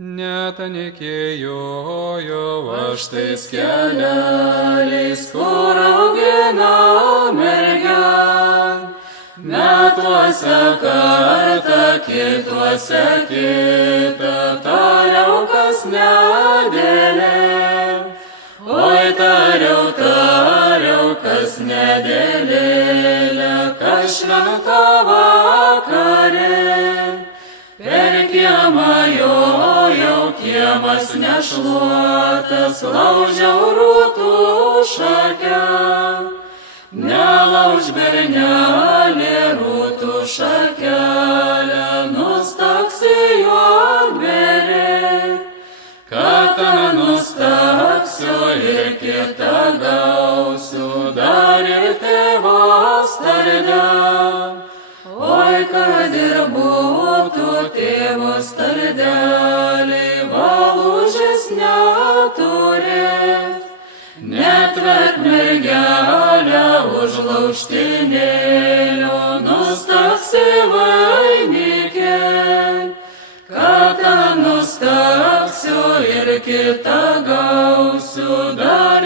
Netanekėjau aš tais keleliais, kur augina mergelę. Metuose kartą, kituose kitą, tariau, kas nedėlė. Oi, tariau, kas nedėlėlė, kas šventa vakarė. Per kiemą jojau, kiemas nešluotas, laužiau rūtų šakę. Nelauž bernelė rūtų šakelę, nustaksi juodbėrė. Katą nustaksiu ir kitą gausiu, dar ir tėvos tarde. Oi, kad ir būtų tėvos tardeliai, valužės neturėt. Netverk mergelę už laužtinėlio, nustaksi vainikė. Katą nustaksiu ir kitą gausiu, dar